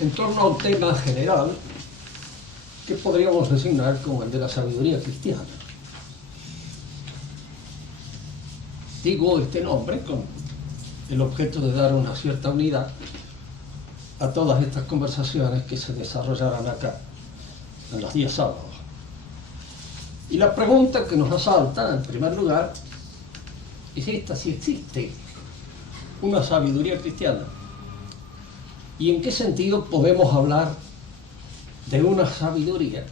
en torno a un tema general que podríamos designar como el de la sabiduría cristiana. Digo este nombre con el objeto de dar una cierta unidad a todas estas conversaciones que se desarrollarán acá en los días sábados. Y la pregunta que nos asalta, en primer lugar, es esta: si existe una sabiduría cristiana. ¿Y en qué sentido podemos hablar de una sabiduría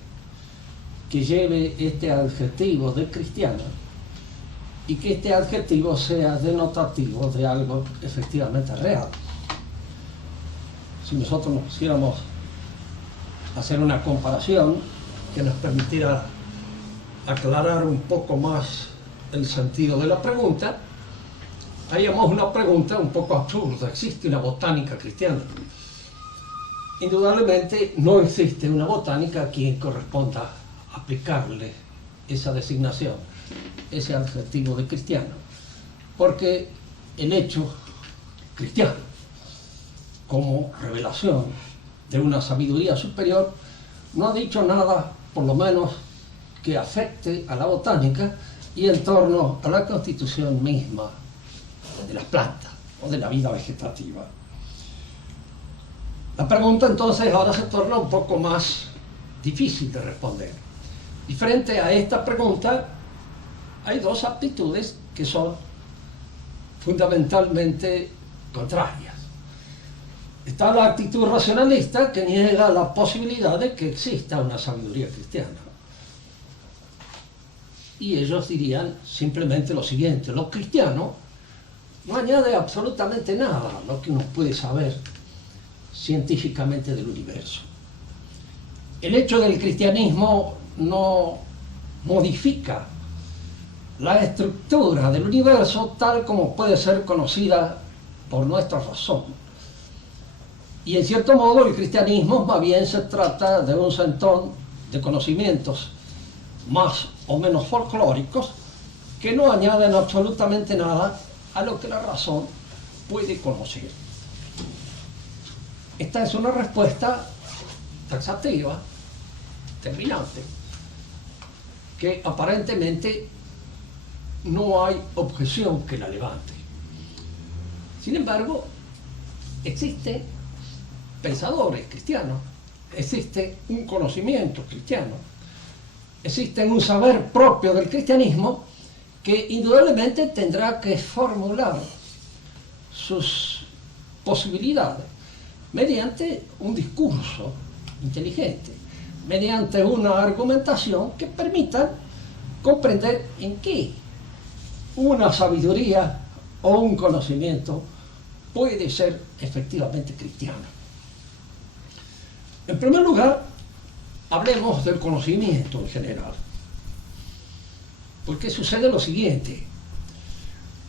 que lleve este adjetivo de cristiana y que este adjetivo sea denotativo de algo efectivamente real? Si nosotros nos quisiéramos hacer una comparación que nos permitiera aclarar un poco más el sentido de la pregunta, haríamos una pregunta un poco absurda: ¿existe una botánica cristiana? Indudablemente no existe una botánica a quien corresponda aplicarle esa designación, ese adjetivo de cristiano, porque el hecho cristiano, como revelación de una sabiduría superior, no ha dicho nada, por lo menos, que afecte a la botánica y en torno a la constitución misma de las plantas o de la vida vegetativa. La pregunta entonces ahora se torna un poco más difícil de responder. Y frente a esta pregunta hay dos actitudes que son fundamentalmente contrarias. Está la actitud racionalista, que niega la posibilidad de que exista una sabiduría cristiana. Y ellos dirían simplemente lo siguiente: lo cristiano no añade absolutamente nada a lo que uno puede saber científicamente del universo. El hecho del cristianismo no modifica la estructura del universo tal como puede ser conocida por nuestra razón. Y en cierto modo el cristianismo más bien se trata de un centón de conocimientos más o menos folclóricos que no añaden absolutamente nada a lo que la razón puede conocer. Esta es una respuesta taxativa, terminante, que aparentemente no hay objeción que la levante. Sin embargo, existen pensadores cristianos, existe un conocimiento cristiano, existe un saber propio del cristianismo que indudablemente tendrá que formular sus posibilidades mediante un discurso inteligente, mediante una argumentación que permita comprender en qué una sabiduría o un conocimiento puede ser efectivamente cristiano. En primer lugar, hablemos del conocimiento en general, porque sucede lo siguiente: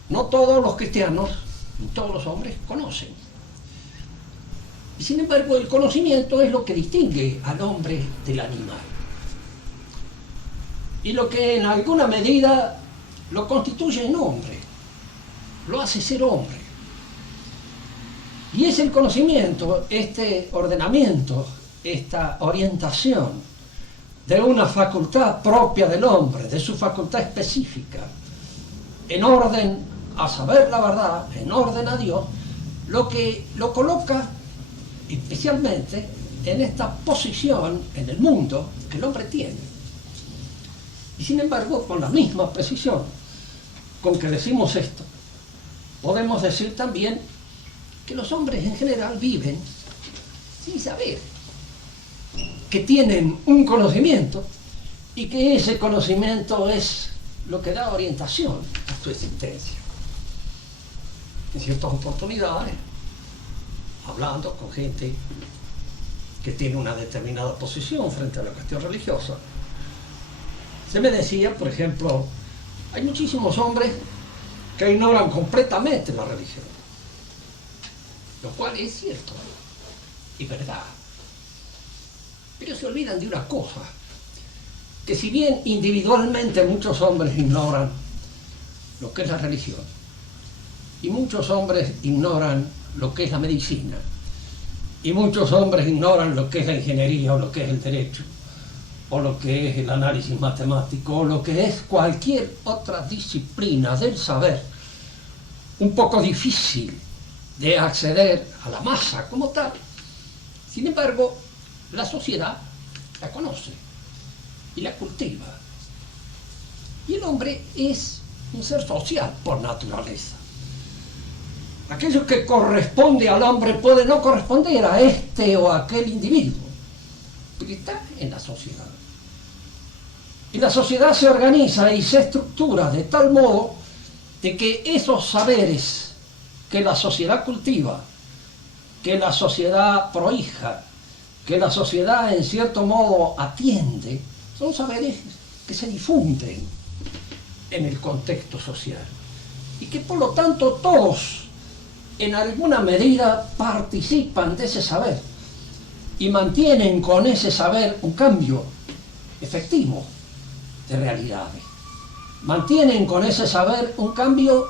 no todos los cristianos, ni todos los hombres conocen. Y sin embargo, el conocimiento es lo que distingue al hombre del animal. Y lo que en alguna medida lo constituye en hombre, lo hace ser hombre. Y es el conocimiento, este ordenamiento, esta orientación de una facultad propia del hombre, de su facultad específica, en orden a saber la verdad, en orden a Dios, lo que lo coloca especialmente en esta posición en el mundo que el hombre tiene. Y sin embargo, con la misma precisión con que decimos esto, podemos decir también que los hombres en general viven sin saber, que tienen un conocimiento y que ese conocimiento es lo que da orientación a su existencia. En ciertas oportunidades, hablando con gente que tiene una determinada posición frente a la cuestión religiosa, se me decía, por ejemplo, hay muchísimos hombres que ignoran completamente la religión, lo cual es cierto y verdad, pero se olvidan de una cosa, que si bien individualmente muchos hombres ignoran lo que es la religión, y muchos hombres ignoran lo que es la medicina, Y muchos hombres ignoran lo que es la ingeniería o lo que es el derecho, o lo que es el análisis matemático, o lo que es cualquier otra disciplina del saber, un poco difícil de acceder a la masa como tal. Sin embargo, la sociedad la conoce y la cultiva. Y el hombre es un ser social por naturaleza. Aquello que corresponde al hombre puede no corresponder a este o a aquel individuo, pero está en la sociedad. Y la sociedad se organiza y se estructura de tal modo de que esos saberes que la sociedad cultiva, que la sociedad prohija, que la sociedad en cierto modo atiende, son saberes que se difunden en el contexto social y que por lo tanto todos en alguna medida participan de ese saber y mantienen con ese saber un cambio efectivo de realidades. Mantienen con ese saber un cambio,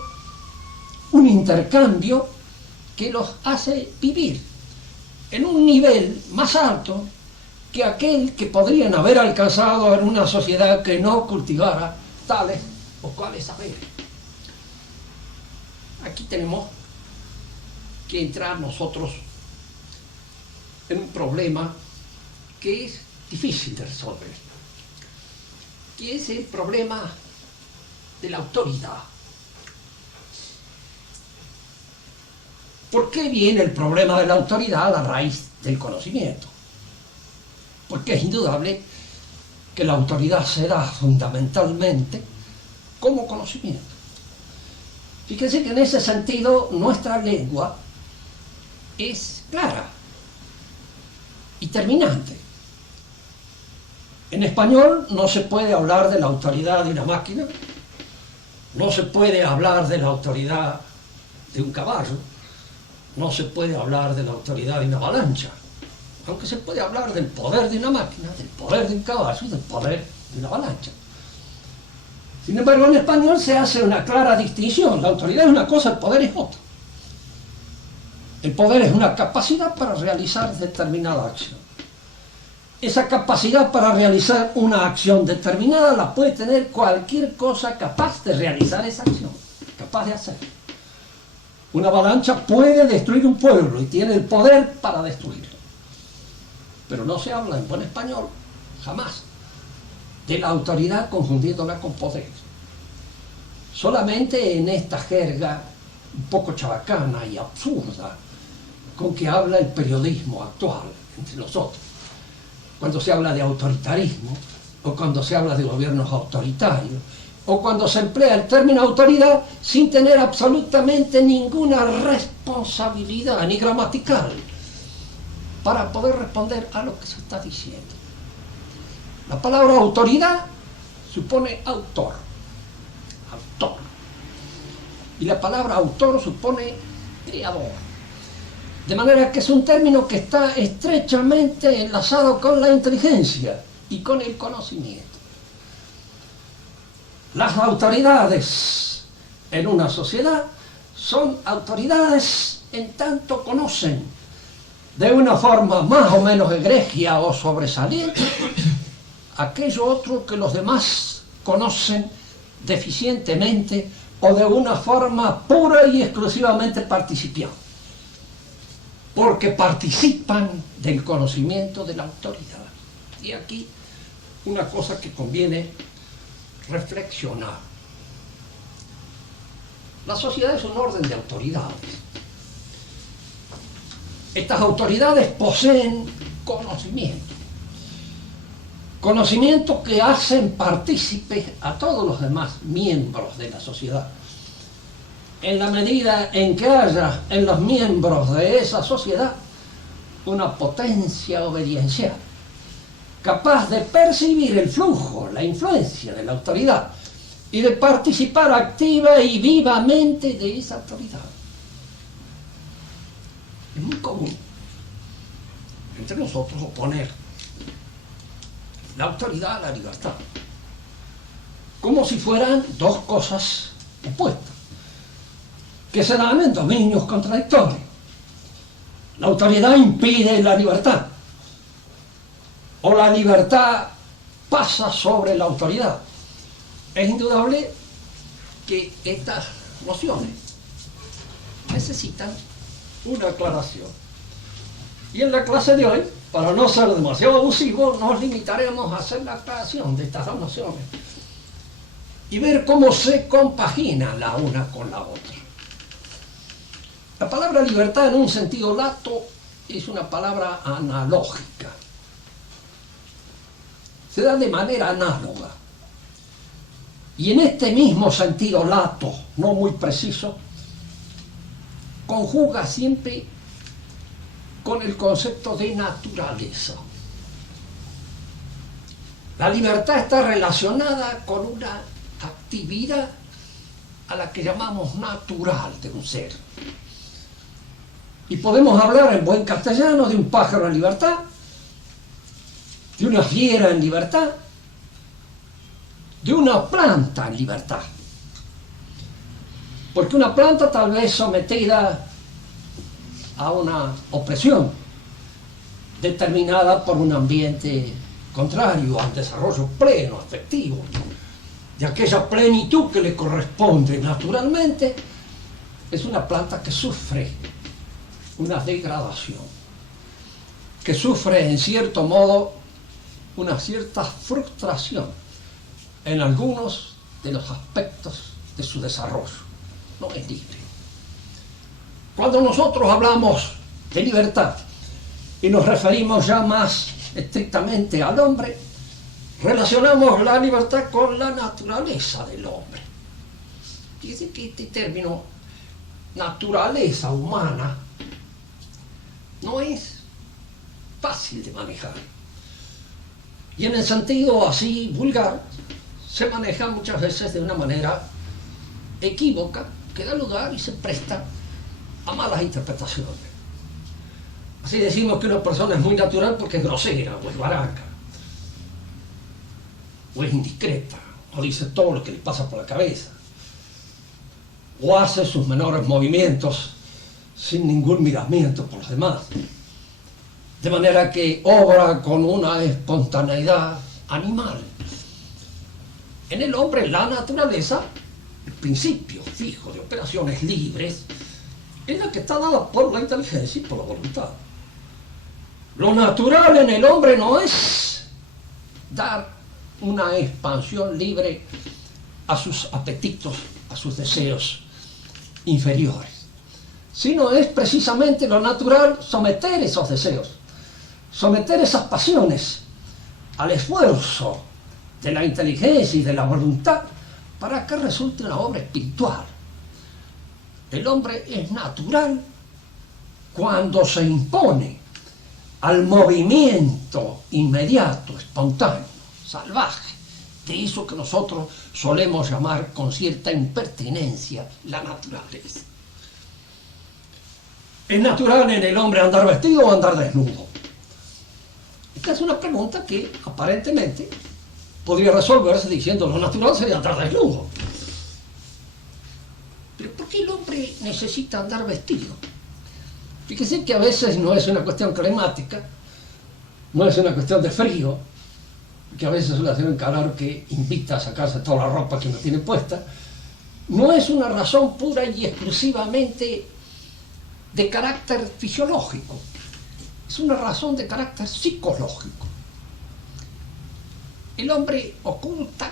un intercambio que los hace vivir en un nivel más alto que aquel que podrían haber alcanzado en una sociedad que no cultivara tales o cuales saberes. Aquí tenemos que entrar nosotros en un problema que es difícil de resolver, que es el problema de la autoridad. ¿Por qué viene el problema de la autoridad a la raíz del conocimiento? Porque es indudable que la autoridad se da fundamentalmente como conocimiento. Fíjense que en ese sentido nuestra lengua es clara y terminante. En español no se puede hablar de la autoridad de una máquina, no se puede hablar de la autoridad de un caballo, no se puede hablar de la autoridad de una avalancha, aunque se puede hablar del poder de una máquina, del poder de un caballo, del poder de una avalancha. Sin embargo, en español se hace una clara distinción. La autoridad es una cosa, el poder es otra. El poder es una capacidad para realizar determinada acción. Esa capacidad para realizar una acción determinada la puede tener cualquier cosa capaz de realizar esa acción, capaz de hacer. Una avalancha puede destruir un pueblo y tiene el poder para destruirlo. Pero no se habla en buen español, jamás, de la autoridad confundiéndola con poder. Solamente en esta jerga un poco chabacana y absurda con que habla el periodismo actual entre nosotros. Cuando se habla de autoritarismo, o cuando se habla de gobiernos autoritarios, o cuando se emplea el término autoridad sin tener absolutamente ninguna responsabilidad, ni gramatical, para poder responder a lo que se está diciendo. La palabra autoridad supone autor. Y la palabra autor supone creador. De manera que es un término que está estrechamente enlazado con la inteligencia y con el conocimiento. Las autoridades en una sociedad son autoridades en tanto conocen de una forma más o menos egregia o sobresaliente aquello otro que los demás conocen deficientemente o de una forma pura y exclusivamente participial, porque participan del conocimiento de la autoridad. Y aquí una cosa que conviene reflexionar. La sociedad es un orden de autoridades. Estas autoridades poseen conocimiento. Conocimiento que hacen partícipes a todos los demás miembros de la sociedad. En la medida en que haya en los miembros de esa sociedad una potencia obediencial, capaz de percibir el flujo, la influencia de la autoridad y de participar activa y vivamente de esa autoridad. Es muy común entre nosotros oponer la autoridad a la libertad, como si fueran dos cosas opuestas, que se dan en dominios contradictorios. La autoridad impide la libertad, o la libertad pasa sobre la autoridad. Es indudable que estas nociones necesitan una aclaración. Y en la clase de hoy, para no ser demasiado abusivo, nos limitaremos a hacer la aclaración de estas dos nociones y ver cómo se compaginan la una con la otra. La palabra libertad en un sentido lato es una palabra analógica. Se da de manera análoga. Y en este mismo sentido lato, no muy preciso, conjuga siempre con el concepto de naturaleza. La libertad está relacionada con una actividad a la que llamamos natural de un ser. Y podemos hablar en buen castellano de un pájaro en libertad, de una fiera en libertad, de una planta en libertad. Porque una planta tal vez sometida a una opresión determinada por un ambiente contrario al desarrollo pleno, afectivo, de aquella plenitud que le corresponde naturalmente, es una planta que sufre una degradación, que sufre en cierto modo una cierta frustración en algunos de los aspectos de su desarrollo. No es libre. Cuando nosotros hablamos de libertad y nos referimos ya más estrictamente al hombre, relacionamos la libertad con la naturaleza del hombre. Fíjense que este término naturaleza humana no es fácil de manejar. Y en el sentido así vulgar, se maneja muchas veces de una manera equívoca, que da lugar y se presta a malas interpretaciones. Así decimos que una persona es muy natural porque es grosera, o es barranca, o es indiscreta, o dice todo lo que le pasa por la cabeza, o hace sus menores movimientos sin ningún miramiento por los demás, de manera que obra con una espontaneidad animal. En el hombre, la naturaleza, el principio fijo de operaciones libres, es la que está dada por la inteligencia y por la voluntad. Lo natural en el hombre no es dar una expansión libre a sus apetitos, a sus deseos inferiores, sino es precisamente lo natural someter esos deseos, someter esas pasiones al esfuerzo de la inteligencia y de la voluntad para que resulte una obra espiritual. El hombre es natural cuando se impone al movimiento inmediato, espontáneo, salvaje, de eso que nosotros solemos llamar con cierta impertinencia la naturaleza. ¿Es natural en el hombre andar vestido o andar desnudo? Esta es una pregunta que aparentemente podría resolverse diciendo lo natural sería andar desnudo. Pero ¿por qué el hombre necesita andar vestido? Fíjese que a veces no es una cuestión climática, no es una cuestión de frío, que a veces suele hacer un calor que invita a sacarse toda la ropa que uno tiene puesta. No es una razón pura y exclusivamente de carácter fisiológico, es una razón de carácter psicológico. El hombre oculta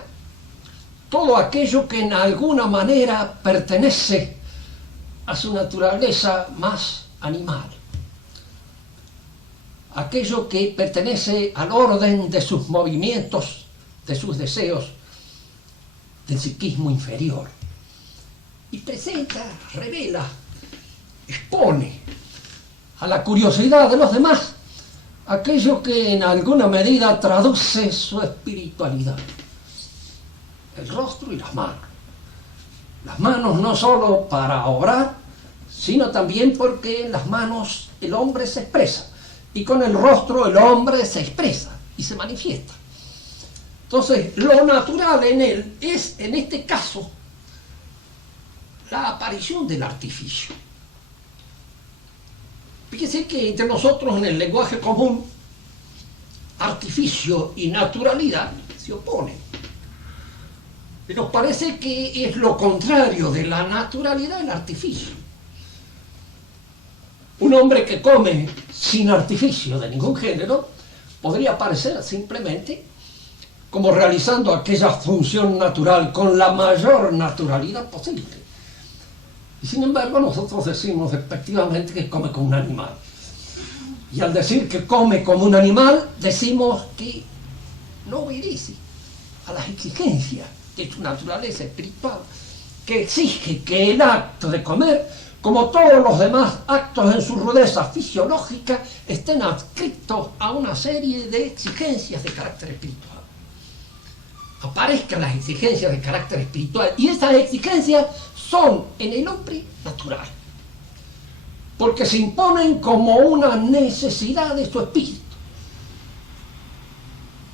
todo aquello que en alguna manera pertenece a su naturaleza más animal, aquello que pertenece al orden de sus movimientos, de sus deseos, del psiquismo inferior, y presenta, revela, expone a la curiosidad de los demás aquello que en alguna medida traduce su espiritualidad. El rostro y las manos. Las manos no solo para obrar, sino también porque en las manos el hombre se expresa y con el rostro el hombre se expresa y se manifiesta. Entonces, lo natural en él es, en este caso, la aparición del artificio. Fíjese que entre nosotros en el lenguaje común, artificio y naturalidad se oponen. Y nos parece que es lo contrario de la naturalidad el artificio. Un hombre que come sin artificio de ningún género podría parecer simplemente como realizando aquella función natural con la mayor naturalidad posible. Y sin embargo nosotros decimos efectivamente que come como un animal. Y al decir que come como un animal, decimos que no obedece a las exigencias de su naturaleza espiritual, que exige que el acto de comer, como todos los demás actos en su rudeza fisiológica, estén adscritos a una serie de exigencias de carácter espiritual. Aparezcan las exigencias de carácter espiritual, y esas exigencias son en el hombre natural, porque se imponen como una necesidad de su espíritu.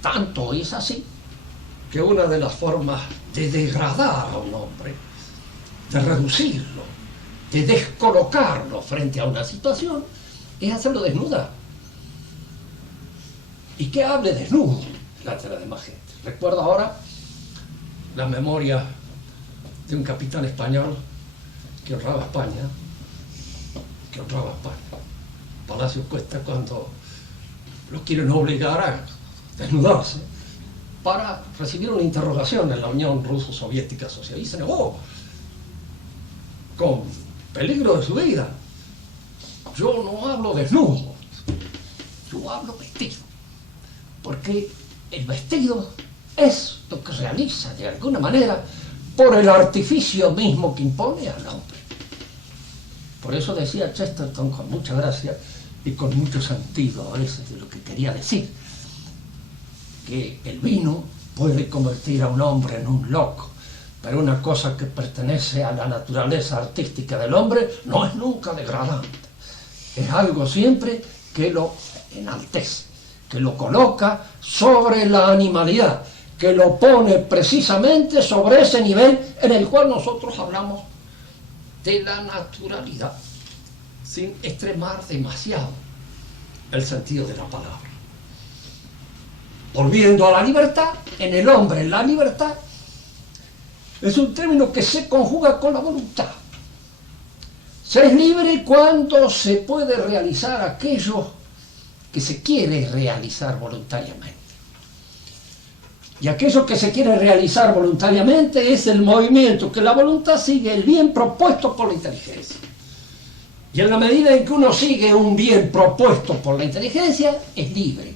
Tanto es así que una de las formas de degradar a un hombre, de reducirlo, de descolocarlo frente a una situación, es hacerlo desnudar. Y que hable desnudo delante de la demás gente. Recuerdo ahora la memoria de un capitán español que honraba a España, Palacio Cuesta, cuando lo quieren obligar a desnudarse para recibir una interrogación en la Unión Ruso-Soviética Socialista. Y se negó, con peligro de su vida. Yo no hablo desnudo, yo hablo vestido, porque el vestido es lo que realiza de alguna manera por el artificio mismo que impone al hombre. Por eso decía Chesterton con mucha gracia y con mucho sentido a veces de lo que quería decir, que el vino puede convertir a un hombre en un loco, pero una cosa que pertenece a la naturaleza artística del hombre no es nunca degradante. Es algo siempre que lo enaltece, que lo coloca sobre la animalidad, que lo pone precisamente sobre ese nivel en el cual nosotros hablamos de la naturalidad, sin extremar demasiado el sentido de la palabra. Volviendo a la libertad, en el hombre la libertad es un término que se conjuga con la voluntad. Se es libre cuando se puede realizar aquello que se quiere realizar voluntariamente. Y aquello que se quiere realizar voluntariamente es el movimiento que la voluntad sigue, el bien propuesto por la inteligencia. Y en la medida en que uno sigue un bien propuesto por la inteligencia, es libre.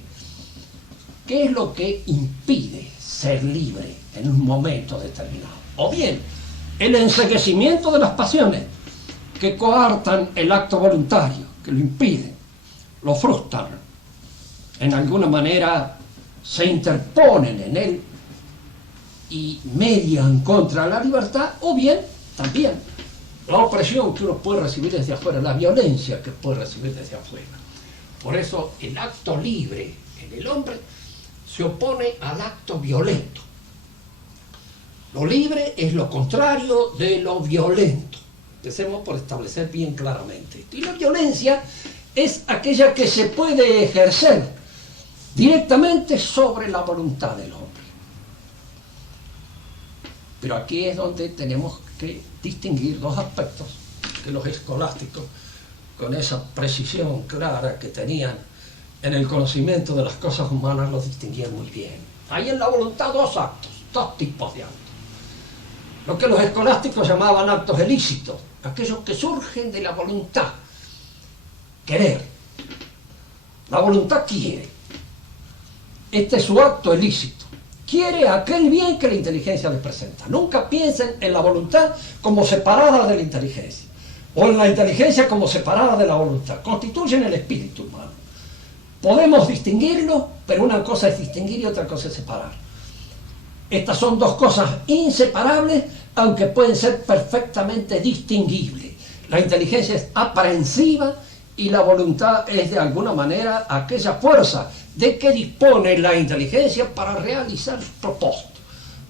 ¿Qué es lo que impide ser libre en un momento determinado? O bien, el enceguecimiento de las pasiones que coartan el acto voluntario, que lo impiden, lo frustran, en alguna manera se interponen en él y median contra la libertad, o bien, también, la opresión que uno puede recibir desde afuera, la violencia que puede recibir desde afuera. Por eso el acto libre en el hombre se opone al acto violento. Lo libre es lo contrario de lo violento. Empecemos por establecer bien claramente esto. Y la violencia es aquella que se puede ejercer directamente sobre la voluntad del hombre. Pero aquí es donde tenemos que distinguir dos aspectos que los escolásticos, con esa precisión clara que tenían en el conocimiento de las cosas humanas, los distinguían muy bien. Hay en la voluntad dos actos, dos tipos de actos. Lo que los escolásticos llamaban actos ilícitos, aquellos que surgen de la voluntad, querer. La voluntad quiere. Este es su acto ilícito. Quiere aquel bien que la inteligencia le presenta. Nunca piensen en la voluntad como separada de la inteligencia, o en la inteligencia como separada de la voluntad. Constituyen el espíritu humano. Podemos distinguirlo, pero una cosa es distinguir y otra cosa es separar. Estas son dos cosas inseparables, aunque pueden ser perfectamente distinguibles. La inteligencia es aprehensiva y la voluntad es de alguna manera aquella fuerza de que dispone la inteligencia para realizar su propósito,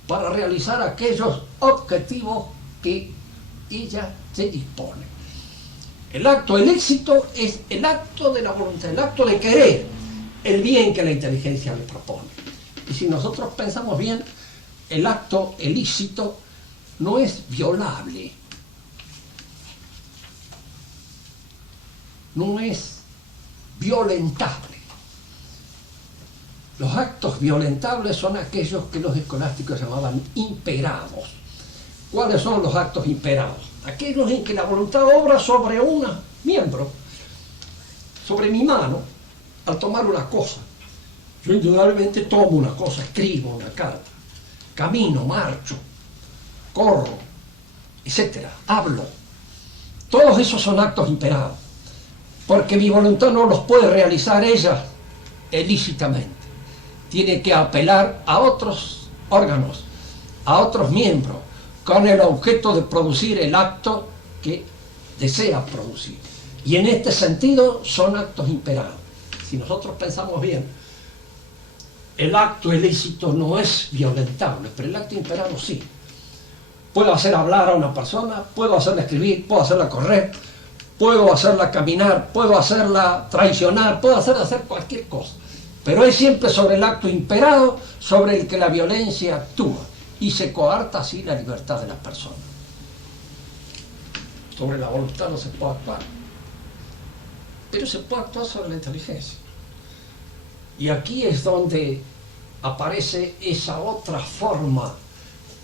para realizar aquellos objetivos que ella se dispone. El éxito es el acto de la voluntad, el acto de querer el bien que la inteligencia le propone. Y si nosotros pensamos bien, el acto ilícito no es violable, no es violentable. Los actos violentables son aquellos que los escolásticos llamaban imperados. ¿Cuáles son los actos imperados? Aquellos en que la voluntad obra sobre un miembro, sobre mi mano, al tomar una cosa. Yo indudablemente tomo una cosa, escribo una carta, camino, marcho, corro, etc. Hablo. Todos esos son actos imperados, porque mi voluntad no los puede realizar ella ilícitamente. Tiene que apelar a otros órganos, a otros miembros, con el objeto de producir el acto que desea producir. Y en este sentido son actos imperados. Si nosotros pensamos bien, el acto ilícito no es violentable, pero el acto imperado sí. Puedo hacer hablar a una persona, puedo hacerla escribir, puedo hacerla correr, puedo hacerla caminar, puedo hacerla traicionar, puedo hacer cualquier cosa. Pero es siempre sobre el acto imperado sobre el que la violencia actúa y se coarta así la libertad de las personas. Sobre la voluntad no se puede actuar, pero se puede actuar sobre la inteligencia. Y aquí es donde aparece esa otra forma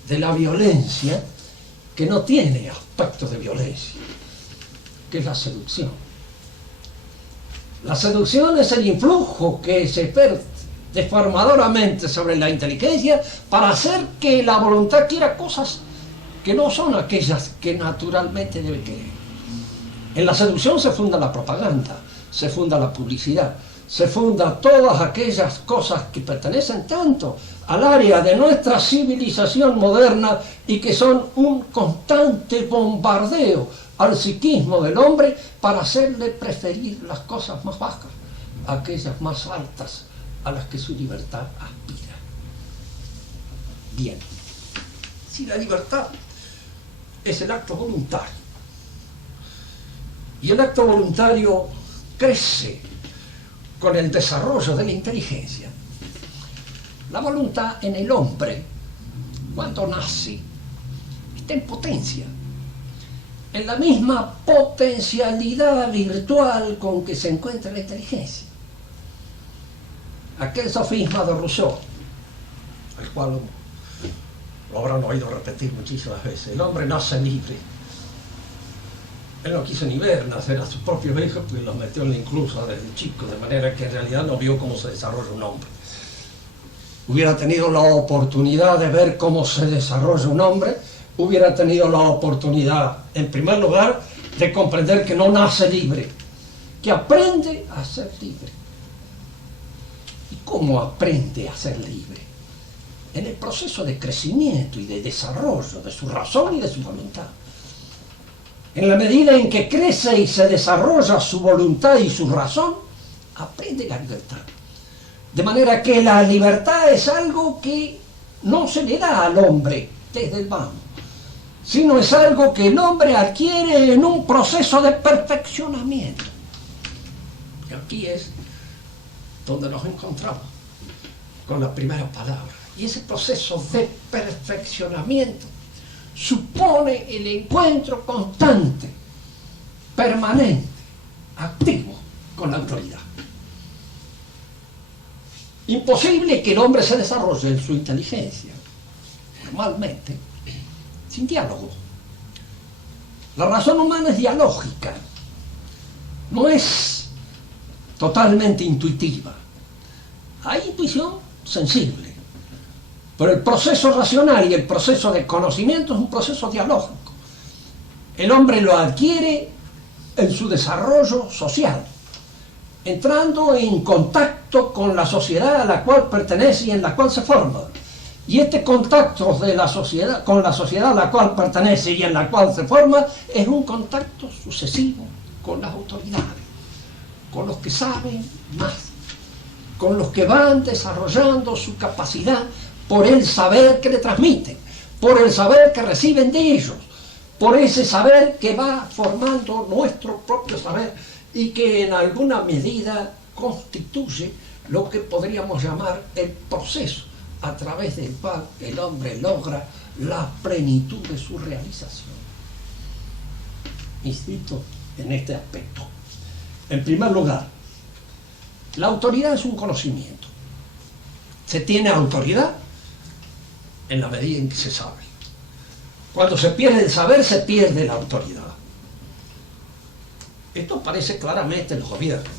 de la violencia que no tiene aspecto de violencia, que es la seducción. La seducción es el influjo que se ejerce deformadoramente sobre la inteligencia para hacer que la voluntad quiera cosas que no son aquellas que naturalmente debe querer. En la seducción se funda la propaganda, se funda la publicidad, se funda todas aquellas cosas que pertenecen tanto al área de nuestra civilización moderna y que son un constante bombardeo al psiquismo del hombre para hacerle preferir las cosas más bajas a aquellas más altas a las que su libertad aspira. Bien, si la libertad es el acto voluntario y el acto voluntario crece con el desarrollo de la inteligencia, la voluntad en el hombre, cuando nace, está en potencia, en la misma potencialidad virtual con que se encuentra la inteligencia. Aquel sofisma de Rousseau, el cual lo habrán oído repetir muchísimas veces: el hombre nace libre. Él no quiso ni ver nacer a sus propios hijos, porque los metió en la inclusa desde chico, de manera que en realidad no vio cómo se desarrolla un hombre. Hubiera tenido la oportunidad de ver cómo se desarrolla un hombre, hubiera tenido la oportunidad, en primer lugar, de comprender que no nace libre, que aprende a ser libre. ¿Y cómo aprende a ser libre? En el proceso de crecimiento y de desarrollo de su razón y de su voluntad. En la medida en que crece y se desarrolla su voluntad y su razón, aprende la libertad. De manera que la libertad es algo que no se le da al hombre desde el vamos, sino es algo que el hombre adquiere en un proceso de perfeccionamiento. Y aquí es donde nos encontramos con la primera palabra. Y ese proceso de perfeccionamiento supone el encuentro constante, permanente, activo con la autoridad. Imposible que el hombre se desarrolle en su inteligencia, normalmente, sin diálogo. La razón humana es dialógica, no es totalmente intuitiva. Hay intuición sensible, pero el proceso racional y el proceso de conocimiento es un proceso dialógico. El hombre lo adquiere en su desarrollo social, entrando en contacto con la sociedad a la cual pertenece y en la cual se forma. Y este contacto de la sociedad, con la sociedad a la cual pertenece y en la cual se forma, es un contacto sucesivo con las autoridades, con los que saben más, con los que van desarrollando su capacidad por el saber que le transmiten, por el saber que reciben de ellos, por ese saber que va formando nuestro propio saber y que en alguna medida constituye lo que podríamos llamar el proceso a través del cual el hombre logra la plenitud de su realización. Insisto en este aspecto. En primer lugar, la autoridad es un conocimiento. Se tiene autoridad en la medida en que se sabe. Cuando se pierde el saber, se pierde la autoridad. Esto aparece claramente en los gobiernos.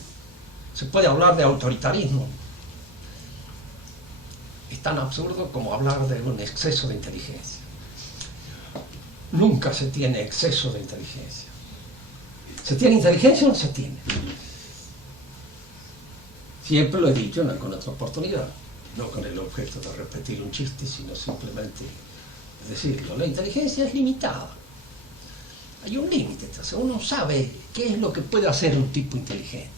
Se puede hablar de autoritarismo. Es tan absurdo como hablar de un exceso de inteligencia. Nunca se tiene exceso de inteligencia. ¿Se tiene inteligencia o no se tiene? Siempre lo he dicho en alguna otra oportunidad, no con el objeto de repetir un chiste, sino simplemente decirlo. La inteligencia es limitada. Hay un límite, entonces uno sabe qué es lo que puede hacer un tipo inteligente.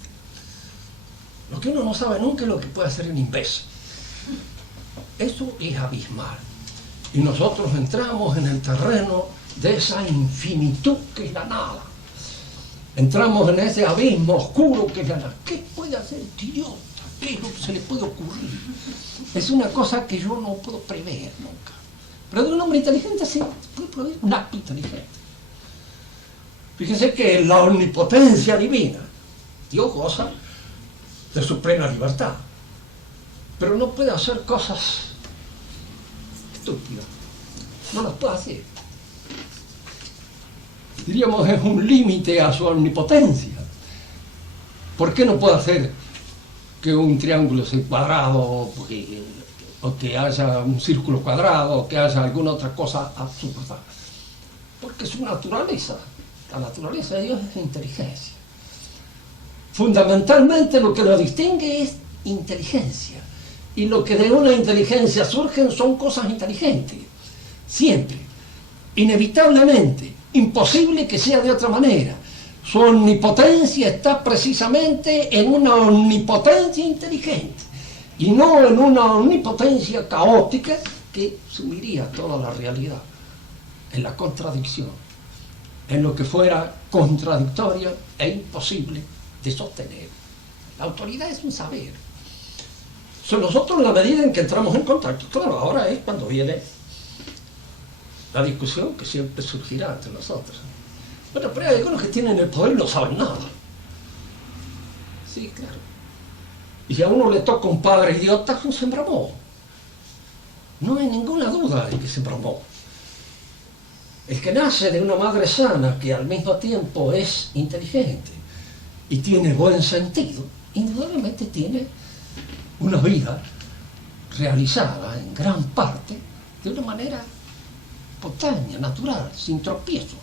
Lo que uno no sabe nunca es lo que puede hacer un imbécil. Eso es abismal. Y nosotros entramos en el terreno de esa infinitud que es la nada. Entramos en ese abismo oscuro que es la nada. ¿Qué puede hacer este idiota? ¿Qué es lo que se le puede ocurrir? Es una cosa que yo no puedo prever nunca. Pero de un hombre inteligente sí puede prever un acto inteligente. Fíjense que la omnipotencia divina, Dios goza de su plena libertad, pero no puede hacer cosas estúpidas. No las puede hacer. Diríamos, es un límite a su omnipotencia. ¿Por qué no puede hacer que un triángulo sea cuadrado, o que haya un círculo cuadrado, o que haya alguna otra cosa absurda? Porque su naturaleza, la naturaleza de Dios es inteligencia. Fundamentalmente lo que lo distingue es inteligencia. Y lo que de una inteligencia surgen son cosas inteligentes. Siempre. Inevitablemente. Imposible que sea de otra manera. Su omnipotencia está precisamente en una omnipotencia inteligente y no en una omnipotencia caótica que sumiría toda la realidad en la contradicción, en lo que fuera contradictorio e imposible de sostener. La autoridad es un saber. Nosotros, en la medida en que entramos en contacto, claro, ahora es cuando viene la discusión que siempre surgirá entre nosotros. Bueno, pero hay algunos que tienen el poder y no saben nada. Sí, claro. Y si a uno le toca un padre idiota, se embromó. No hay ninguna duda de que se embromó. El que nace de una madre sana, que al mismo tiempo es inteligente y tiene buen sentido, indudablemente tiene una vida realizada en gran parte de una manera espontánea, natural, sin tropiezo.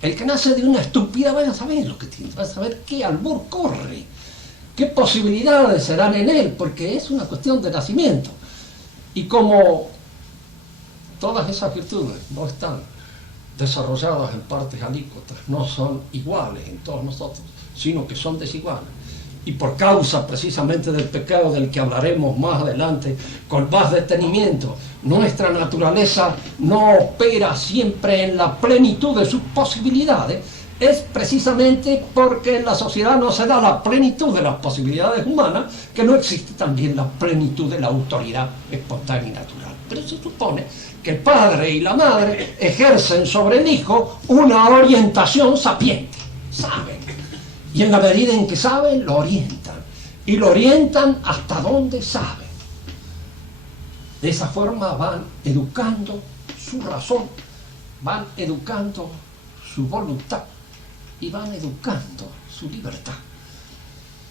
El que nace de una estúpida va a saber lo que tiene, va a saber qué albur corre, qué posibilidades serán en él, porque es una cuestión de nacimiento. Y como todas esas virtudes no están desarrolladas en partes alícuotas, no son iguales en todos nosotros, sino que son desiguales. Y por causa precisamente del pecado del que hablaremos más adelante con más detenimiento, nuestra naturaleza no opera siempre en la plenitud de sus posibilidades. Es precisamente porque en la sociedad no se da la plenitud de las posibilidades humanas que no existe también la plenitud de la autoridad espontánea y natural. Pero se supone que el padre y la madre ejercen sobre el hijo una orientación sapiente, saben. Y en la medida en que saben, lo orientan. Y lo orientan hasta donde saben. De esa forma van educando su razón, van educando su voluntad y van educando su libertad.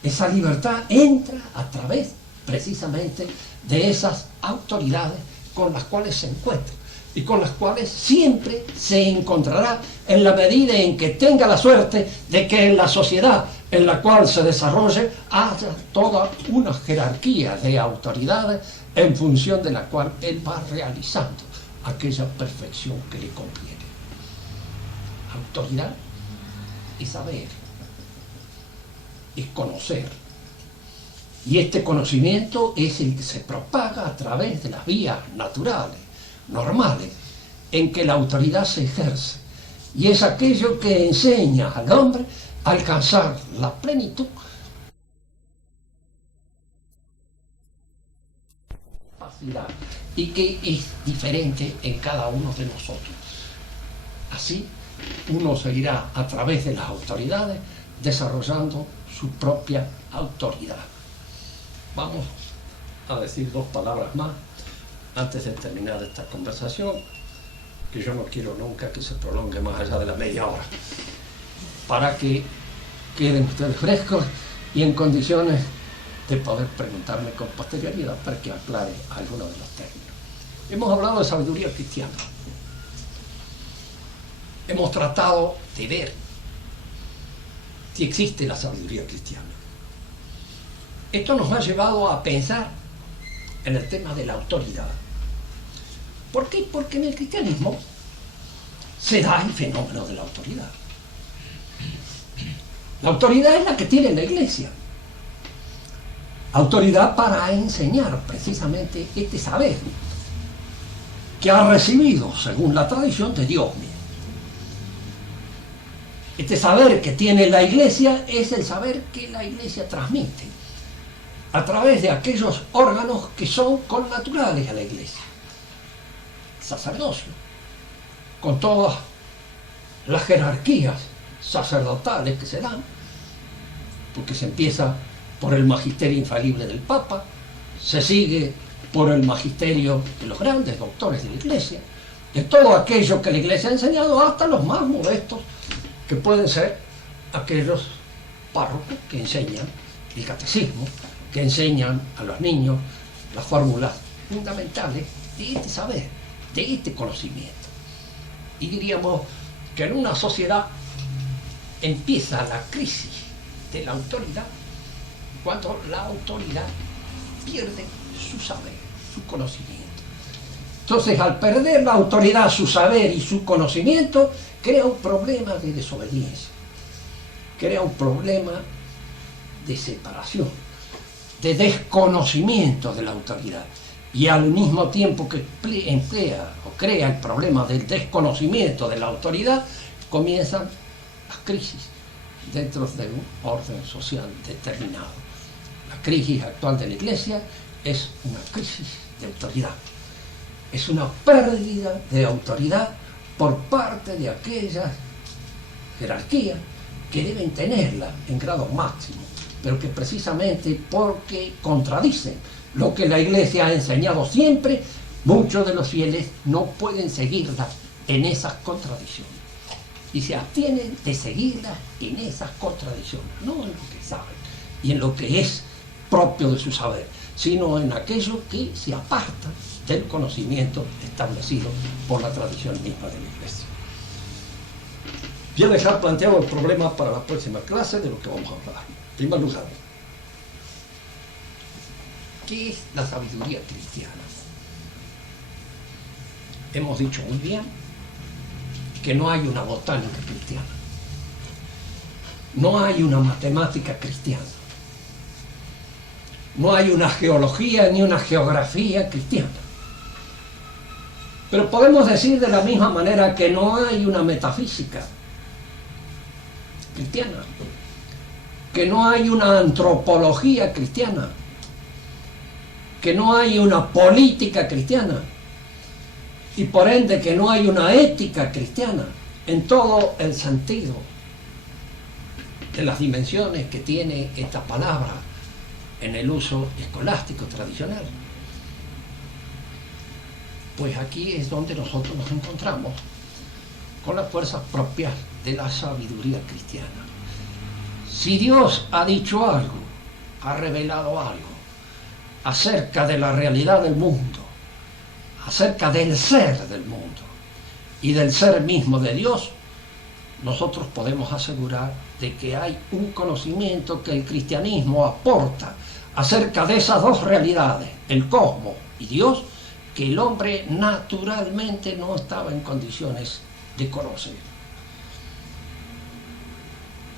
Esa libertad entra a través precisamente de esas autoridades con las cuales se encuentra y con las cuales siempre se encontrará en la medida en que tenga la suerte de que en la sociedad en la cual se desarrolle haya toda una jerarquía de autoridades en función de la cual él va realizando aquella perfección que le conviene. Autoridad es saber, es conocer. Y este conocimiento es el que se propaga a través de las vías naturales, normales, en que la autoridad se ejerce y es aquello que enseña al hombre a alcanzar la plenitud y que es diferente en cada uno de nosotros. Así uno seguirá a través de las autoridades desarrollando su propia autoridad. Vamos a decir 2 palabras más antes de terminar esta conversación, que yo no quiero nunca que se prolongue más allá de la media hora, para que queden ustedes frescos y en condiciones de poder preguntarme con posterioridad para que aclare algunos de los términos. Hemos hablado de sabiduría cristiana. Hemos tratado de ver si existe la sabiduría cristiana. Esto nos ha llevado a pensar en el tema de la autoridad. ¿Por qué? Porque en el cristianismo se da el fenómeno de la autoridad. La autoridad es la que tiene la Iglesia. Autoridad para enseñar precisamente este saber que ha recibido, según la tradición, de Dios mismo. Este saber que tiene la Iglesia es el saber que la Iglesia transmite a través de aquellos órganos que son connaturales a la Iglesia. El sacerdocio, con todas las jerarquías sacerdotales que se dan, porque se empieza por el magisterio infalible del Papa, se sigue por el magisterio de los grandes doctores de la Iglesia, de todo aquello que la Iglesia ha enseñado, hasta los más modestos, que pueden ser aquellos párrocos que enseñan el catecismo, que enseñan a los niños las fórmulas fundamentales de este saber, de este conocimiento. Y diríamos que en una sociedad empieza la crisis de la autoridad cuando la autoridad pierde su saber, su conocimiento. Entonces, al perder la autoridad, su saber y su conocimiento, crea un problema de desobediencia, crea un problema de separación, de desconocimiento de la autoridad. Y al mismo tiempo que emplea o crea el problema del desconocimiento de la autoridad, comienzan las crisis dentro de un orden social determinado. La crisis actual de la Iglesia es una crisis de autoridad. Es una pérdida de autoridad por parte de aquellas jerarquías que deben tenerla en grado máximo, pero que precisamente porque contradicen lo que la Iglesia ha enseñado siempre, muchos de los fieles no pueden seguirla en esas contradicciones. Y se abstienen de seguirla en esas contradicciones, no en lo que saben y en lo que es propio de su saber, sino en aquello que se aparta del conocimiento establecido por la tradición misma de la Iglesia. Voy a dejar planteado el problema para la próxima clase de lo que vamos a hablar. En primer lugar, ¿qué es la sabiduría cristiana? Hemos dicho muy bien que no hay una botánica cristiana, no hay una matemática cristiana, no hay una geología ni una geografía cristiana. Pero podemos decir de la misma manera que no hay una metafísica cristiana, que no hay una antropología cristiana, que no hay una política cristiana y por ende que no hay una ética cristiana en todo el sentido de las dimensiones que tiene esta palabra en el uso escolástico tradicional. Pues aquí es donde nosotros nos encontramos con las fuerzas propias de la sabiduría cristiana. Si Dios ha dicho algo, ha revelado algo acerca de la realidad del mundo, acerca del ser del mundo y del ser mismo de Dios, nosotros podemos asegurar de que hay un conocimiento que el cristianismo aporta acerca de esas dos realidades, el cosmos y Dios, que el hombre naturalmente no estaba en condiciones de conocer.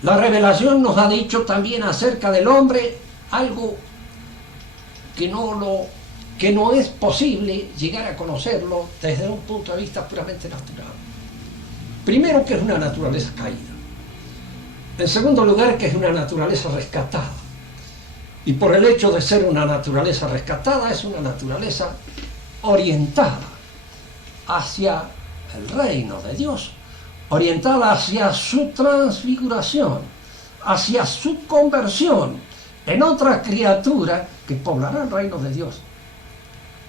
La revelación nos ha dicho también acerca del hombre algo que no es posible llegar a conocerlo desde un punto de vista puramente natural. Primero, que es una naturaleza caída. En segundo lugar, que es una naturaleza rescatada. Y por el hecho de ser una naturaleza rescatada, es una naturaleza orientada hacia el reino de Dios, orientada hacia su transfiguración, hacia su conversión en otra criatura que poblará el reino de Dios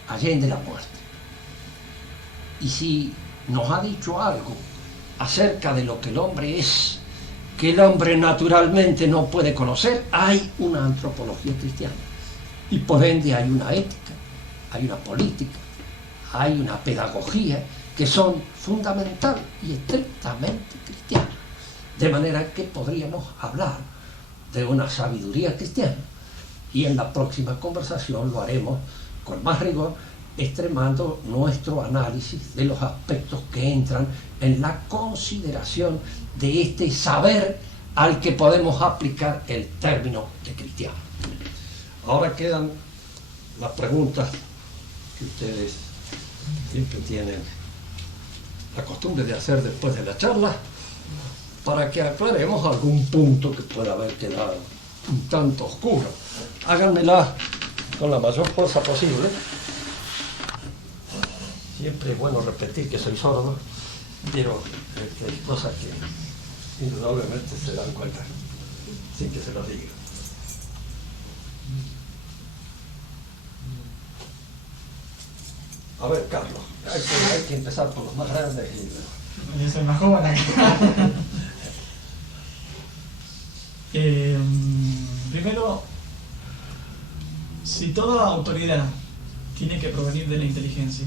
allende la muerte. Y si nos ha dicho algo acerca de lo que el hombre es, que el hombre naturalmente no puede conocer, hay una antropología cristiana. Y por ende hay una ética, hay una política, hay una pedagogía que son fundamental y estrictamente cristianas. De manera que podríamos hablar de una sabiduría cristiana. Y en la próxima conversación lo haremos con más rigor, extremando nuestro análisis de los aspectos que entran en la consideración de este saber al que podemos aplicar el término de cristiano. Ahora quedan las preguntas que ustedes siempre tienen la costumbre de hacer después de la charla, para que aclaremos algún punto que pueda haber quedado un tanto oscuro. Háganmela con la mayor fuerza posible. Siempre es bueno repetir que soy sordo, pero hay cosas que indudablemente se dan cuenta sin que se los diga. A ver, Carlos, hay que empezar por los más grandes. Yo soy más joven acá. Primero, si toda autoridad tiene que provenir de la inteligencia,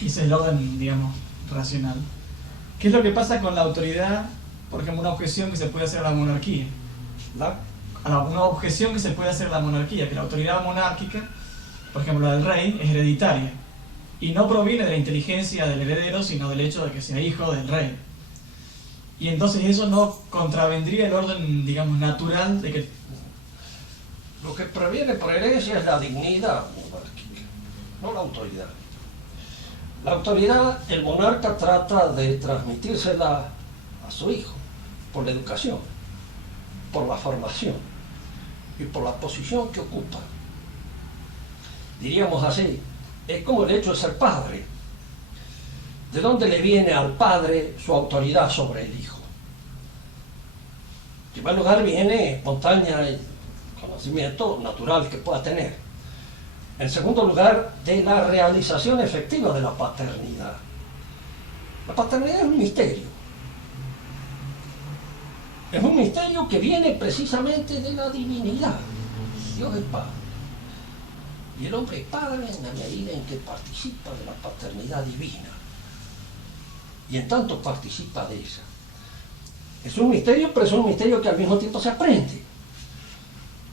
y ese es el orden, digamos, racional, ¿qué es lo que pasa con la autoridad? Por ejemplo, una objeción que se puede hacer a la monarquía. Una objeción que se puede hacer a la monarquía, que la autoridad monárquica, por ejemplo la del rey, es hereditaria, y no proviene de la inteligencia del heredero, sino del hecho de que sea hijo del rey. Y entonces eso no contravendría el orden, digamos, natural de que... Lo que proviene por herencia es la dignidad monárquica, no la autoridad. La autoridad, el monarca trata de transmitírsela a su hijo por la educación, por la formación y por la posición que ocupa. Diríamos así, es como el hecho de ser padre. ¿De dónde le viene al padre su autoridad sobre el hijo? En primer lugar viene espontánea el conocimiento natural que pueda tener. En segundo lugar, de la realización efectiva de la paternidad. La paternidad es un misterio. Es un misterio que viene precisamente de la divinidad. Dios es Padre. Y el hombre es padre en la medida en que participa de la paternidad divina. Y en tanto participa de ella. Es un misterio, pero es un misterio que al mismo tiempo se aprende.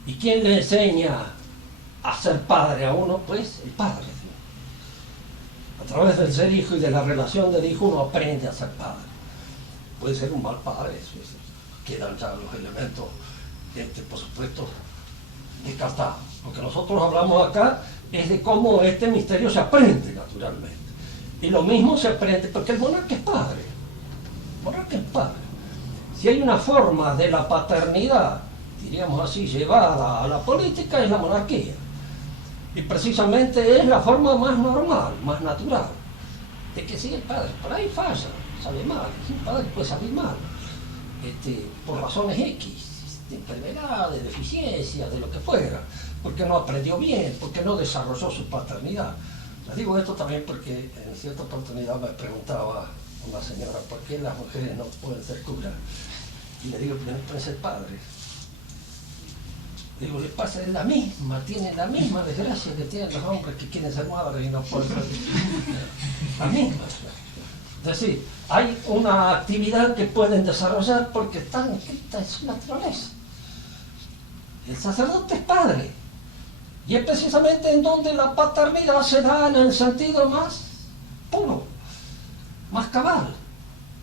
¿Y quién le enseña a ser padre a uno? Pues el Padre. A través del ser hijo y de la relación del hijo uno aprende a ser padre. Puede ser un mal padre, eso quedan ya los elementos, por supuesto, descartados. Lo que nosotros hablamos acá es de cómo este misterio se aprende naturalmente. Y lo mismo se aprende, porque el monarca es padre. El monarca es padre. Si hay una forma de la paternidad, diríamos así, llevada a la política, es la monarquía. Y precisamente es la forma más normal, más natural, de que si el padre por ahí falla, sale mal, si el padre puede salir mal, por razones X, de enfermedad, de deficiencia, de lo que fuera, porque no aprendió bien, porque no desarrolló su paternidad. Les digo esto también porque en cierta oportunidad me preguntaba una señora, ¿por qué las mujeres no pueden ser curas? Y le digo, porque no pueden ser padres. Digo, le pasa, es la misma, tienen la misma desgracia que tienen los hombres que quieren ser madres y no pueden ser. La misma. Es decir, hay una actividad que pueden desarrollar porque está inscrita en su naturaleza. El sacerdote es padre. Y es precisamente en donde la paternidad se da en el sentido más puro, más cabal,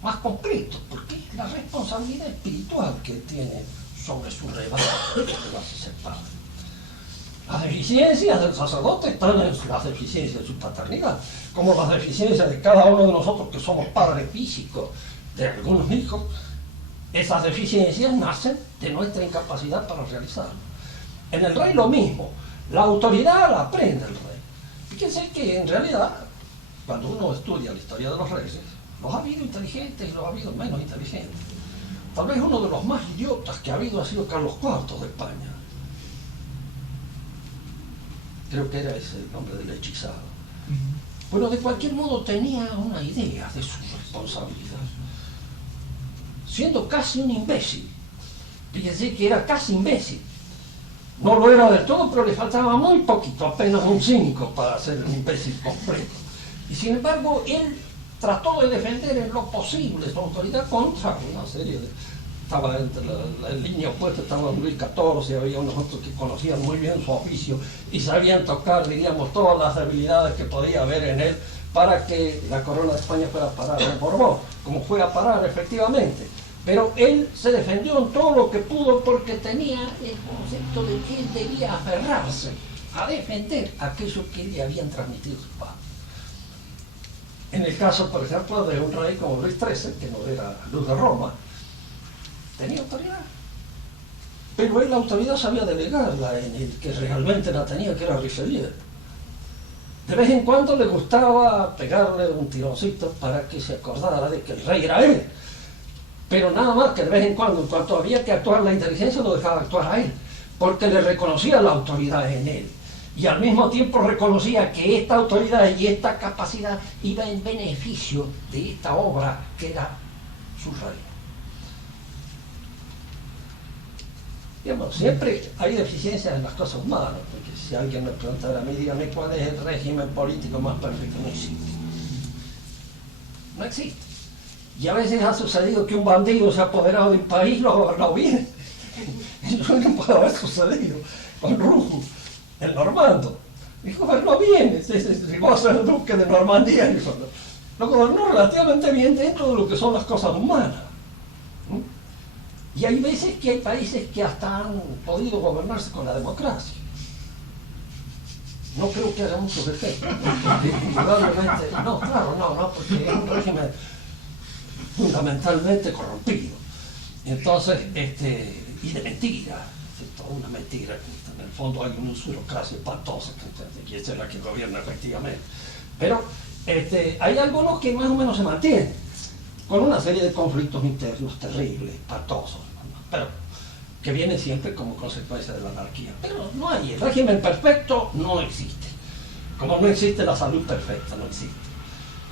más concreto, porque es la responsabilidad espiritual que tiene sobre su rebaño que lo hace ser padre. Las deficiencias del sacerdote están en las deficiencias de su paternidad, como las deficiencias de cada uno de nosotros que somos padres físicos, de algunos hijos, esas deficiencias nacen de nuestra incapacidad para realizarlo. En el rey lo mismo, la autoridad la aprende el rey. Fíjense que en realidad, cuando uno estudia la historia de los reyes, los ha habido inteligentes y los ha habido menos inteligentes. Tal vez uno de los más idiotas que ha habido ha sido Carlos IV de España. Creo que era ese el nombre del hechizado. Bueno, de cualquier modo tenía una idea de su responsabilidad. Siendo casi un imbécil. Fíjense que era casi imbécil. No lo era del todo, pero le faltaba muy poquito, apenas un 5 para ser un imbécil completo. Y sin embargo, él trató de defender en lo posible su autoridad contra una serie de... Estaba entre la línea opuesta, estaba Luis XIV, había unos otros que conocían muy bien su oficio y sabían tocar, diríamos, todas las habilidades que podía haber en él para que la corona de España fuera a parar en Borbón, como fue a parar efectivamente. Pero él se defendió en todo lo que pudo porque tenía el concepto de que él debía aferrarse a defender aquello que le habían transmitido sus padres. En el caso, por ejemplo, de un rey como Luis XIII, que no era luz de Roma, tenía autoridad. Pero él la autoridad sabía delegarla en el que realmente la tenía, que era Richelieu. De vez en cuando le gustaba pegarle un tironcito para que se acordara de que el rey era él. Pero nada más que de vez en cuanto había que actuar la inteligencia, lo dejaba actuar a él, porque le reconocía la autoridad en él. Y al mismo tiempo reconocía que esta autoridad y esta capacidad iba en beneficio de esta obra que era su reino. Digamos, siempre hay deficiencias en las cosas humanas, porque si alguien me preguntara a mí, dígame cuál es el régimen político más perfecto, no existe. No existe. Y a veces ha sucedido que un bandido se ha apoderado de un país, lo ha gobernado bien. Eso no puede haber sucedido con Rufus, el normando. Y gobernó bien, llegó a ser el duque de Normandía, y lo gobernó relativamente bien dentro de lo que son las cosas humanas. Y hay veces que hay países que hasta han podido gobernarse con la democracia. No creo que haya muchos efectos. Indudablemente, no, claro, no, porque es un régimen fundamentalmente corrompido. Entonces, y de mentira, toda una mentira. En el fondo hay una usurocracia espantosa, y esa es la que gobierna efectivamente. Pero hay algunos que más o menos se mantienen, con una serie de conflictos internos terribles, espantosos, pero que vienen siempre como consecuencia de la anarquía. Pero no hay, el régimen perfecto no existe. Como no existe la salud perfecta, no existe.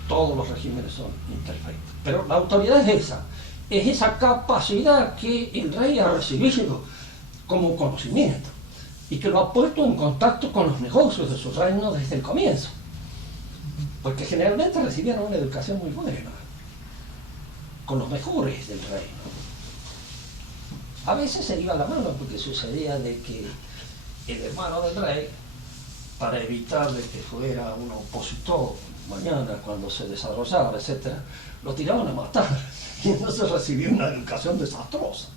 Todos los regímenes son imperfectos. Pero la autoridad es esa capacidad que el rey ha recibido como conocimiento y que lo ha puesto en contacto con los negocios de su reino desde el comienzo. Porque generalmente recibieron una educación muy buena, con los mejores del reino. A veces se iba la mano porque sucedía de que el hermano del rey, para evitar de que fuera un opositor mañana cuando se desarrollara, etc., lo tiraban a matar y entonces recibía una educación desastrosa,